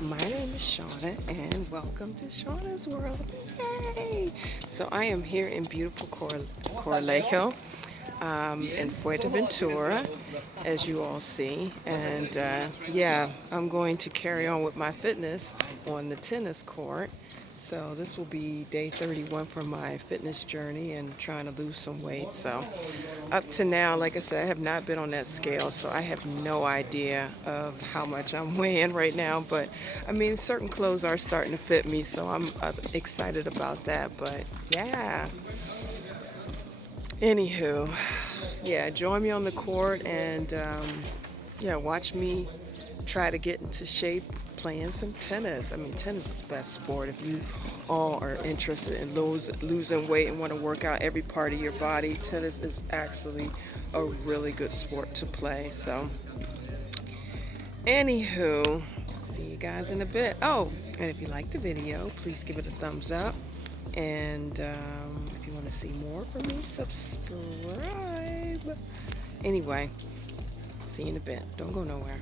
My name is Shauna and welcome to Shauna's World. Yay! So I am here in beautiful Corralejo in Fuerteventura, as you all see. And yeah, I'm going to carry on with my fitness on the tennis court. So this will be day 31 for my fitness journey and trying to lose some weight. So up to now, like I said, I have not been on that scale, so I have no idea of how much I'm weighing right now. But I mean, certain clothes are starting to fit me, so I'm excited about that. But yeah, anywho, yeah, join me on the court and yeah, watch me try to get into shape playing some tennis. I mean, tennis is the best sport. If you all are interested in losing weight and want to work out every part of your body, tennis is actually a really good sport to play. So, anywho, see you guys in a bit. Oh, and if you like the video, please give it a thumbs up. And if you want to see more from me, subscribe. Anyway, see you in a bit. Don't go nowhere.